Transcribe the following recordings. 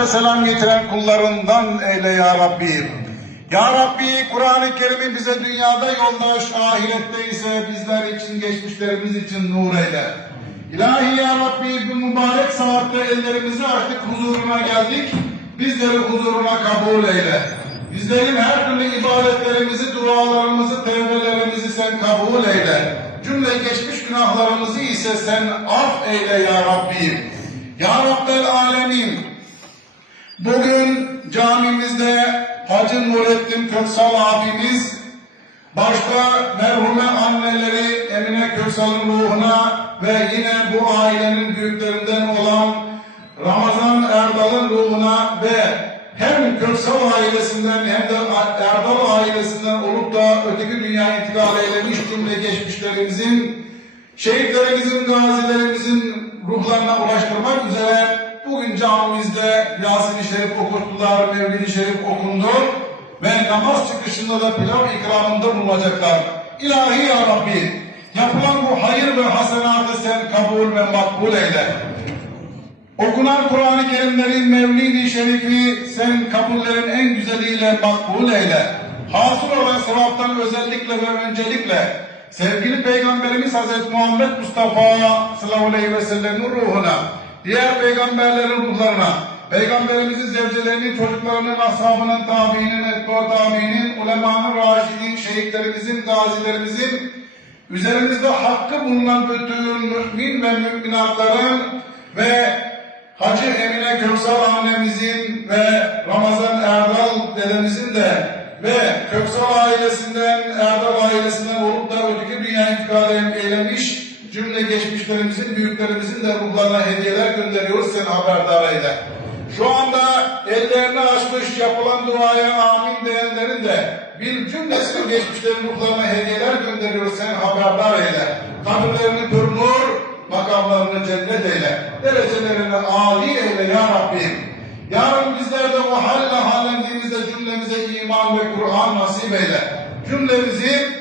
ve selam getiren kullarından eyle ya Rabbi. Ya Rabbi Kur'an-ı Kerim'i bize dünyada yoldaş, ahirette ise bizler için, geçmişlerimiz için nur eyle. İlahi Ya Rabbi bu mübarek saatte ellerimizi açtık, huzuruna geldik. Bizleri huzuruna kabul eyle. Bizlerin her türlü ibadetlerimizi, dualarımızı, tevbelerimizi sen kabul eyle. Cümle geçmiş günahlarımızı ise sen af eyle Ya Rabbi. Ya Rabbel Alemin. Bugün camimizde Hacı Nurettin Köksal abimiz başta merhume anneleri Emine Köksal'ın ruhuna ve yine bu ailenin büyüklerinden olan Ramazan Erdal'ın ruhuna ve hem Köksal ailesinden hem de Erdal ailesinden olup da öteki dünya intikal eylemiş cümle geçmişlerimizin, şehitlerimizin, gazilerimizin ruhlarına ulaştırmak üzere bugün camimizde Yasin-i Şerif okuttular, Mevlid-i Şerif okundu ve namaz çıkışında da pilav ikramında bulunacaklar. İlahi Ya Rabbi, yapılan bu hayır ve hasenatı sen kabul ve makbul eyle. Okunan Kur'an-ı Kerimlerin Mevlid-i Şerifi sen kabullerin en güzeliyle makbul eyle. Hasıl olan sevaptan özellikle ve öncelikle sevgili Peygamberimiz Hazreti Muhammed Mustafa sallallahu aleyhi ve sellem'in ruhuna, diğer peygamberlerin ruhlarına, Peygamberimizin zevcelerinin, çocuklarının, ashabının, tabiinin, etba tabiinin, ulemanın, raşidin, şehitlerimizin, gazilerimizin, üzerimizde hakkı bulunan bütün mümin ve müminatların ve Hacı Emine Köksal annemizin ve Ramazan Erdal dedemizin de ve Köksal ailesinden, Erdal ailesinden olup da öteki dünya intikal eylemiş cümle geçmişlerimizin, büyüklerimizin de ruhlarına hediyeler gönderiyoruz sen haberdar eyle. Şu anda ellerini açmış yapılan duaya amin diyenlerin de bir cümlesinin geçmişlerin ruhlarına hediyeler gönderiyoruz sen haberdar eyle. Kabirlerini pür makamlarını cennet eyle. Derecelerini âli eyle ya Rabbim. Yarın bizler de o halle hallendiğimizde cümlemize iman ve Kur'an nasip eyle. Cümlemizi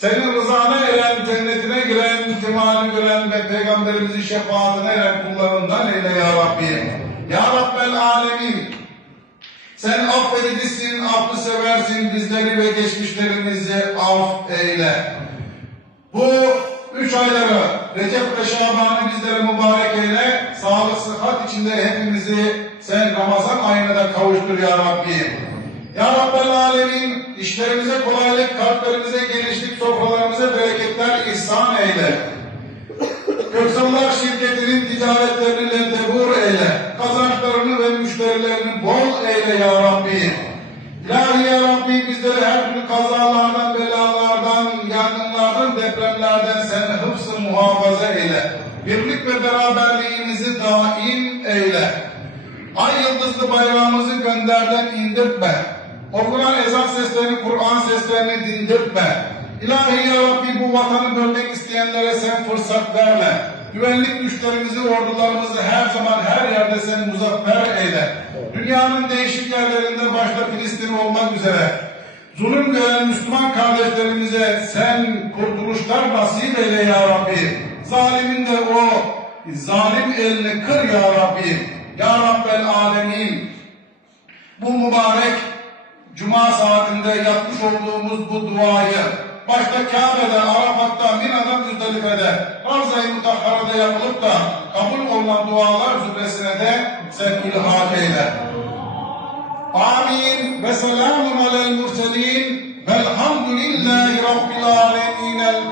senin rızana eren, cennetine giren, cemalini gören ve peygamberimizin şefaatine eren kullarından eyle ya Rabbi. Ya Rabbel Alemin. Sen affedicisin, affı seversin, bizleri ve geçmişlerimizi af eyle. Bu üç ayları, Recep ve Şaban'ı bizlere mübarek eyle, sağlık, sıhhat içinde hepimizi sen Ramazan ayına da kavuştur ya Rabbi. Ya Rabbel Alemin, işlerimize kolaylık, kalplerimize genişlik, sofralarımıza bereketler ihsan eyle. Köksallar şirketinin ticaretlerini lentebur eyle. Kazançlarını ve müşterilerini bol eyle ya Rabbi. İlahi ya Rabbi bizleri her türlü kazalardan, belalardan, yangınlardan, depremlerden sen hıfzı muhafaza eyle. Birlik ve beraberliğimizi daim eyle. Ay yıldızlı bayrağımızı gönderden indirtme. Okunan ezan seslerini, Kur'an seslerini dindirtme. İlahi ya Rabbi bu vatanı bölmek isteyenlere sen fırsat verme. Güvenlik güçlerimizi, ordularımızı her zaman her yerde sen muzaffer eyle. Dünyanın değişik yerlerinde başta Filistin olmak üzere zulüm gören Müslüman kardeşlerimize sen kurtuluşlar nasip eyle ya Rabbi. Zalimin de o zalim elini kır ya Rabbi. Ya Rabbel Alemin. Bu mübarek Cuma saatinde yapmış olduğumuz bu duayı başta Kabe'de, Arafat'ta, Mina'da, Müzdelife'de, Ravza-i Mutahhara'da yapılıp da kabul olunan dualar zümresine de sen ilhak eyle. Amin ve selamun alel murselin velhamdülillahi rabbil alemin. El